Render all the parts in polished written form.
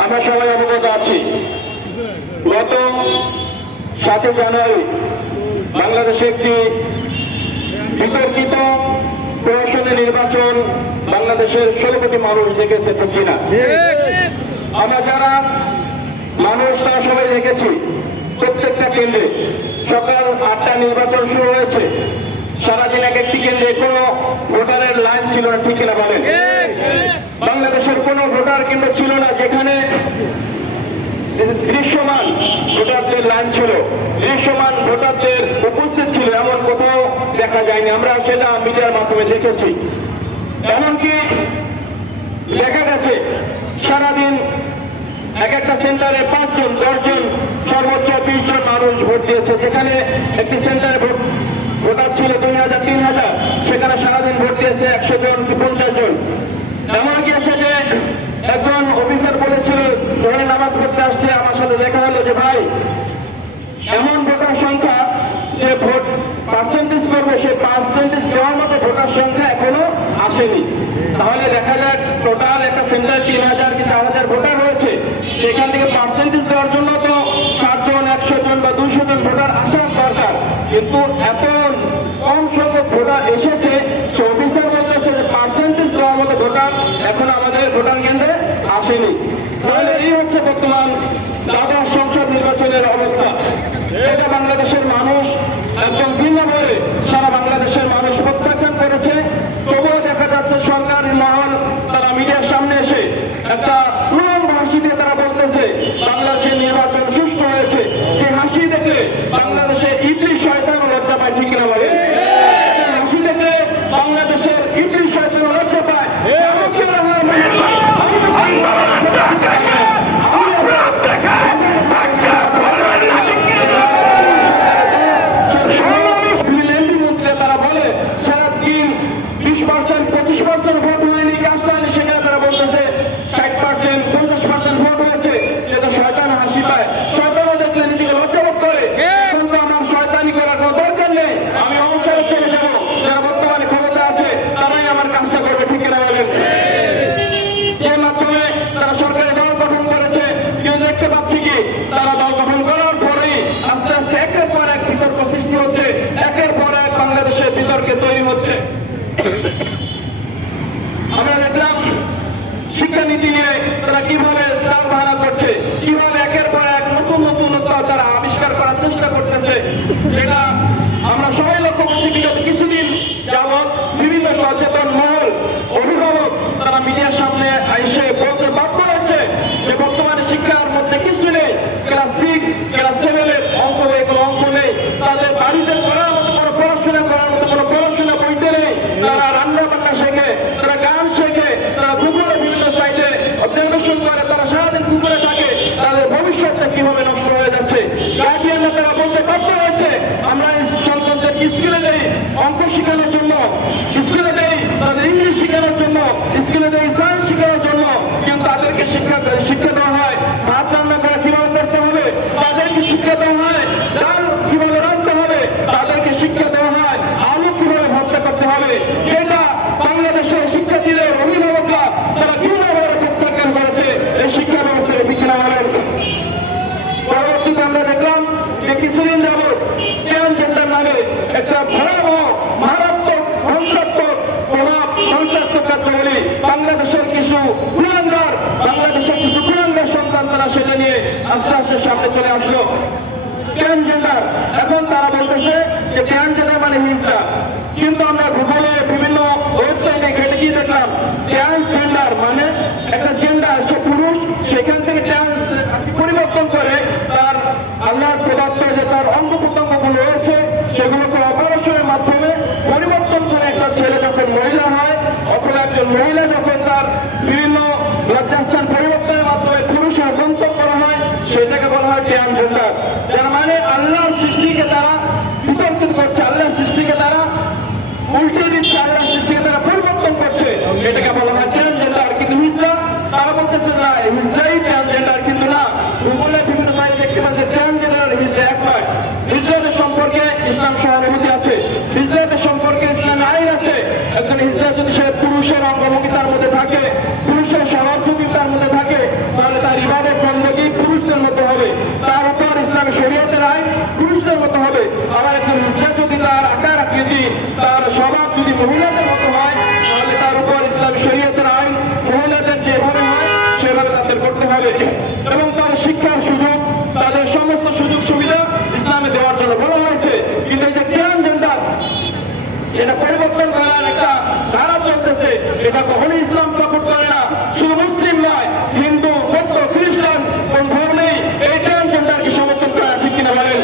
আমরা সবাই অবগত আছি। গত 7 জানুয়ারি বাংলাদেশে একটি বিতর্কিত প্রশাসনের নির্বাচন বাংলাদেশের 16 কোটি মানুষ দেখেছে, ঠিক কিনা? আমরা যারা মানুষ তারা সবাই দেখেছি। প্রত্যেকটা কেন্দ্রে সকাল 8টায় নির্বাচন শুরু হয়েছে। সারাদিন এক একটি কেন্দ্রে কোনো ভোটারের লাইন ছিল না, ঠিক কিনা বলেন? বাংলাদেশের কোনো ভোটার কেন্দ্র ছিল না যেখানে দৃশ্যমান ভোটারদের লাইন ছিল, দৃশ্যমান ভোটারদের উপস্থিত ছিল, এমন কোথাও দেখা যায়নি। আমরা সেটা মিডিয়ার মাধ্যমে দেখেছি। এমনকি দেখা গেছে সারাদিন এক একটা সেন্টারে 5 জন 10 জন সর্বোচ্চ 20 জন মানুষ ভোট দিয়েছে। যেখানে একটি সেন্টারে ভোটার ছিল 2000 3000, সেখানে সারাদিন ভোট দিয়েছে 100 জন কি 50 জন। এমন গিয়েছে যে একজন অফিসার বলেছিল, ধরে নামাজ পড়তে আসছে, আমার সাথে দেখা হলো যে ভাই এমন ভোটার সংখ্যা যে ভোট পার্সেন্টেজ করবে, সে পার্সেন্টেজ দেওয়ার মতো ভোটার সংখ্যা এখনো আসেনি। তাহলে দেখা যায় টোটাল একটা সেন্টার 3000 কি 4000 ভোটার রয়েছে, সেখান থেকে পার্সেন্টেজ দেওয়ার জন্য তো 60 জন 100 জন বা 200 জন ভোটার আসার দরকার। কিন্তু এত কম সংখ্যক ভোটার এসেছে, সে অফিসার বলতেছে যে পার্সেন্টেজ দেওয়ার মতো ভোটার এখন আমাদের ভোটার কেন্দ্রে আসেনি। তাহলে এই হচ্ছে বর্তমান দ্বাদশ সংসদ নির্বাচনের অবস্থা। এটা বাংলাদেশের মানুষ একদম ভিন্নভাবে সারা বাংলাদেশের মানুষ প্রত্যাখ্যান করেছে। তবুও দেখা যাচ্ছে সরকারি মহল তারা মিডিয়ার সামনে এসে একটা পুরনো হাসি দিয়ে তারা বলতেছে বাংলাদেশের নির্বাচন সুষ্ঠু হয়েছে। এই হাসি দেখে বাংলাদেশের ইবলিশ শয়তান লজ্জা পায়, ঠিক কিনা বলে? হাসি দেখে বাংলাদেশের ইবলিশ শয়তান লজ্জা পায়। তারা বলে সারাদিন 20% 25% ভোট হয়নি, কাজ হয়নি, সেখানে তারা বলতেছে 60% 50% ভোট হয়েছে। সেটা শয়তান হাসি পায়। শয়তানও দেখলে নিজেকে লজ্জাবোধ করে। কিন্তু আমার শয়তানি করার কোনো দরকার নেই, আমি অবসরে চলে যাব। যারা বর্তমানে ক্ষমতা আছে তারাই আমার কাজটা করবে, ঠিক কিনা বলেন? এর মাধ্যমে তারা সরকারি দল গঠন করেছে। কিন্তু দেখতে পাচ্ছি কি তারা দল গঠন করার পরেই আস্তে আস্তে একের পর এক বিতর্ক সৃষ্টি হচ্ছে, একের পর এক বাংলাদেশের বিতর্কে তৈরি হচ্ছে। আমরা দেখলাম শিক্ষানীতি নিয়ে তারা কিভাবে তাল বাহানা করছে, কিভাবে একের পর এক নতুন নতুনত্ব তারা আবিষ্কার করার চেষ্টা করতেছে। যেটা আমরা সবাই লক্ষ্য করছি বিগত কিছুদিন যাবৎ বিভিন্ন সচেতন মহল, অভিভাবক তারা মিডিয়ার সামনে এসে বলতে বাধ্য হয়েছে যে বর্তমানে শিক্ষার মধ্যে কিছু নেই। ক্লাস 6 ক্লাস 7 এর অঙ্ক নেই, কোনো অঙ্ক নেই। তাদের বাড়িতে করার মতো কোনো পড়াশোনা করার মতো কোনো পড়াশোনা বইতে নেই। তারা রান্না বান্না শেখে, তারা গান শেখে, তারা গুগলে বিভিন্ন সাইটে অবজারভেশন করে, তারা সারাদিন গুগলে থাকে। তাদের ভবিষ্যৎটা কিভাবে নষ্ট হয়ে যাচ্ছে। গার্ডিয়ানরা তারা বলতে বাধ্য হয়েছে আমরা সন্তানদের স্কুলে দেই অঙ্ক শেখানোর জন্য, স্কুলে দেই তাদের ইংলিশ শেখানোর জন্য, স্কুলে দেই সায়েন্স শেখানোর জন্য। কিন্তু তাদেরকে শিক্ষা দেওয়া হয় ভাত রান্না করে কিভাবে করতে হবে, তাদেরকে শিক্ষা দেওয়া হয় ডাল কিভাবে রাখতে হবে, তাদেরকে শিক্ষা দেওয়া হয় আলু কিভাবে ভর্তা করতে হবে। যেটা বাংলাদেশের শিক্ষার্থীদের অভিভাবকরা তারা কিভাবে প্রত্যাখ্যান করেছে এই শিক্ষা ব্যবস্থাকে, ঠিক কিনা বলেন? পরবর্তীতে আমরা দেখলাম যে কিছুদিন যাবৎ ট্রান্সজেন্ডার নামে একটা ভয়াবহ মারাত্মক ধ্বংসাত্মক প্রভাব ধ্বংসাত্মক কার্যবলী বাংলাদেশের কিছু কুলাঙ্গার সন্তান তারা সেটা নিয়ে আস্তে আস্তে সামনে চলে আসলো। ট্রান্সজেন্ডার এখন তারা বলতেছে যে ট্রান্সজেন্ডার মানে হিজড়া। কিন্তু আমরা গুগলে বিভিন্ন ওয়েবসাইটে ঘেটে গিয়ে দেখলাম ট্রান্সজেন্ডার মানে একটা জেন্ডার, সে পুরুষ, সেখান থেকে ট্রান্স পরিবর্তন করে তার আল্লাহর প্রদত্ত যে তার অঙ্গ প্রত্যঙ্গগুলো রয়েছে সেগুলোকে অপারেশনের মাধ্যমে পরিবর্তন করে একটা ছেলে যখন মহিলা হয়, অথবা একজন মহিলা যখন তার বিভিন্ন লজ্জাস্থান পরিবর্তনের মাধ্যমে পুরুষে রূপান্তর করা হয়, সেটাকে বলা হয় ট্রান্সজেন্ডার। যার মানে আল্লাহর সৃষ্টিকে তারা বিতর্কিত করছে, আল্লাহর সৃষ্টিকে তারা উল্টে দিচ্ছে, আল্লাহর সৃষ্টিকে তারা পরিবর্তন করছে। এটাকে বলা হয় ট্রান্সজেন্ডার। কিন্তু হিজড়া তারা বলতেছে না, হিজড়াই ট্রান্সজেন্ডার। কিন্তু না, গুগলে বিভিন্ন সাইটে দেখতে পাচ্ছে ট্রান্সজেন্ডার হিজড়া এক নয়। হিজড়াদের সম্পর্কে ইসলাম সহানুভূতি আছে, হিজড়াদের সম্পর্কে ইসলামী আইন আছে। একজন হিজড়া যদি সে পুরুষের অঙ্গভঙ্গি তার মধ্যে থাকে, পুরুষের সহযোগিতার মধ্যে থাকে, তাহলে তার মহিলাদের মতো হয়, তাহলে তার উপর ইসলাম শরীয়তের আইন মহিলাদের যেভাবে হয় সেভাবে তাদের করতে হবে এবং তার শিক্ষার সুযোগ, তাদের সমস্ত সুযোগ সুবিধা ইসলামে দেওয়ার জন্য বলা হয়েছে। কিন্তু এই যে ট্রান্সজেন্ডার, এটা পরিবর্তন করার একটা ধারা চলতেছে, এটা কখনোই ইসলাম সাপোর্ট করে না। শুধু মুসলিম নয়, হিন্দু, বৌদ্ধ, খ্রিস্টান কোন ধর্মেই এই ট্রান্সজেন্ডারকে সমর্থন করে না, ঠিক কিনা বলেন?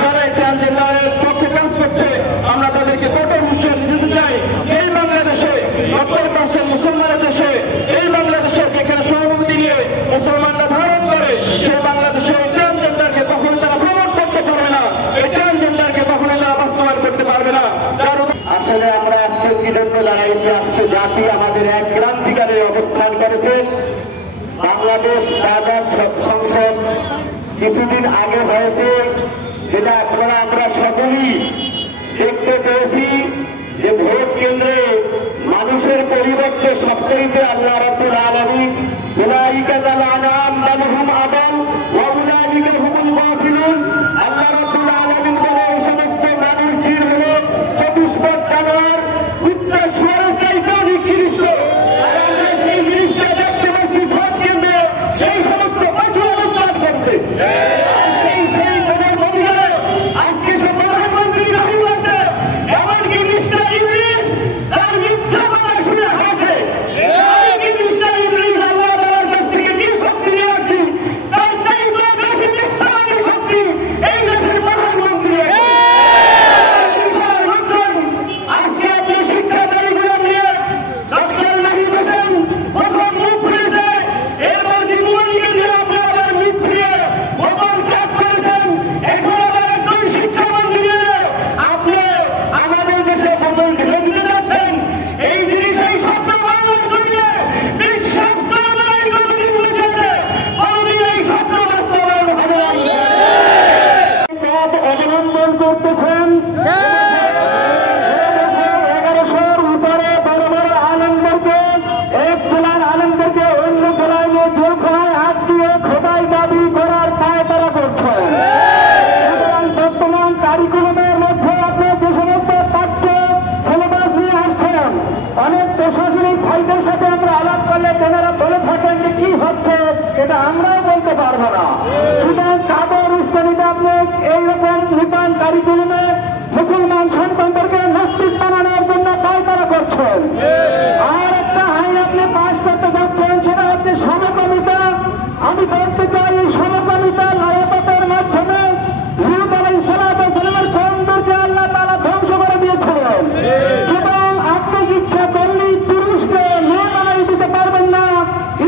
যারা এই ট্রান্সজেন্ডারের পক্ষে কাজ করছে আমরা তাদেরকে কঠোর হুঁশিয়ারি দিতে চাই। এই বাংলাদেশে 90% মুসলমানের দেশে, এই বাংলাদেশে যেখানে সহমতি নিয়ে মুসলমানরা ধারণ করে, সেই বাংলাদেশে এই ট্রান্সজেন্ডারকে কখনো তারা প্রমোট করতে পারবে না, এই ট্রান্সজেন্ডারকে কখনো তারা বাস্তবায়ন করতে পারবে না। আসলে আমরা আজকে কি জন্য দাঁড়াইছি? আজকে জাতি আমাদের এক ক্রান্তিকারে অবস্থান করেছে। বাংলাদেশ রাজার সংসদ কিছুদিন আগে হয়েছে, যেটা আপনারা আমরা সকলেই দেখতে পেয়েছি যে ভোট কেন্দ্রে মানুষের পরিবর্তে সবচেয়ে আল্লাহ রাব্বুল আলামিন উলাইকা যারা আনাম বালহুম আবাল ওয়া উলাইকা হুমুল গাফিলুন, আল্লাহ রাব্বুল আলামিন বলে এই সমস্ত মানুষ জিন হলো চতুষ্পদ জানোয়ার, কুত্তা শুয়োরের চাইতে নিকৃষ্ট। আর আমরা সেই জিনিসটা দেখতে পাচ্ছি ভোট কেন্দ্রে সেই সমস্ত পশু অবস্থান করছে। সেই তোমার বন্ধুরা আজকে সব প্রধানমন্ত্রী রাহুল আছে, এমনকি মিস্টার ইংলিশ তার মিথ্যা কথা শুনে হাসে। মিস্টার ইংলিশ আল্লাহ তাআলার কাছ থেকে কি শক্তি নিয়ে আসছি, তার চাইতে বেশি মিথ্যাবাদী শক্তি এই দেশের প্রধানমন্ত্রী। আজকে আপনি শিক্ষাদারীগুলো নিয়ে ডক্টর নাহিদ হোসেন প্রথম মুখ খুলেছে, এরপর জীবনীকে দিয়ে আপনি আবার মুখ খুলে বোতল ত্যাগ করেছেন। এখন আবার একজন শিক্ষামন্ত্রী নিয়ে আপনি আমাদের দেশে বোতল ঢেলে দিতে যাচ্ছেন। এই জিনিস এই শব্দ বাংলার জমিনে বিশ্বাস করে না, এই যতদিন বুঝেছে কোনদিন এই শব্দ বাস্তবায়ন হবে না। অবলম্বন করতেছেন 1100-র উপরে বড় বড় আলেমদেরকে, এক জেলার আলেমদেরকে অন্য জেলায় নিয়ে জেলখানায় হাত দিয়ে খোদাই দাবি করার পায় তারা করছেন। সুতরাং বর্তমান কারিকুলামের মধ্যে আপনি যে সমস্ত পাঠ্য সিলেবাস নিয়ে আসছেন, অনেক প্রশাসনিক ভাইদের সাথে আমরা আলাপ করলে তেনারা বলে থাকেন যে কি হচ্ছে এটা আমরাও বলতে পারবো না। সুতরাং কাগজ উস্কানিতে আপনি এইরকম নূতন কারিকুলামে মুসলমান সন্তানদেরকে নাস্তিক বানানোর জন্য পায়তারা করছেন। আর একটা আইন আপনি পাশ করতে যাচ্ছেন, সেটা হচ্ছে সমকামিতা। আমি বলতে চাই এই সমকামিতা লায়াকতের মাধ্যমে লূত আলাইহিস সালামের কওমদেরকে আল্লাহ তাআলা ধ্বংস করে দিয়েছিলেন। সুতরাং আপনি ইচ্ছা করলেই পুরুষকে মেয়ে বানাই দিতে পারবেন না,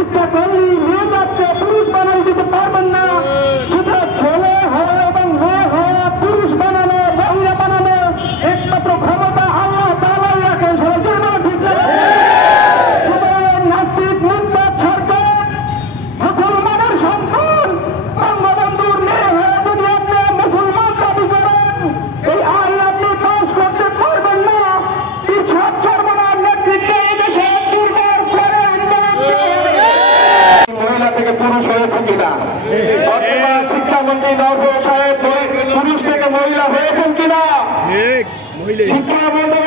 ইচ্ছা করলেই মেয়ে যাচ্ছে পুরুষ বানাই দিতে পারবেন না। সুতরাং ছেলে হওয়া এবং মেয়ে হওয়া, পুরুষ বানানো, মহিলা বানানো একমাত্র ক্ষমতা আল্লাহ তাআলাই রাখেন। সবাই ঠিক আছে? সুতরাং নাস্তিক মুরতাদ সরকার মুসলমানের সন্তান বঙ্গবন্ধুর মেয়ে হয়ে যদি আপনি মুসলমান দাবি করেন, এই আইন আপনি পাস করতে পারবেন না। ঈশ্বর চর্মনার নেতৃত্বে এই দেশে দুর্বার করে আন্দোলন মহিলা থেকে পুরুষ হয়েছে কিনা, বর্তমান শিক্ষামন্ত্রী নওয়াব সাহেব পুরুষ থেকে মহিলা হয়েছেন কিনা, শিক্ষা বলতে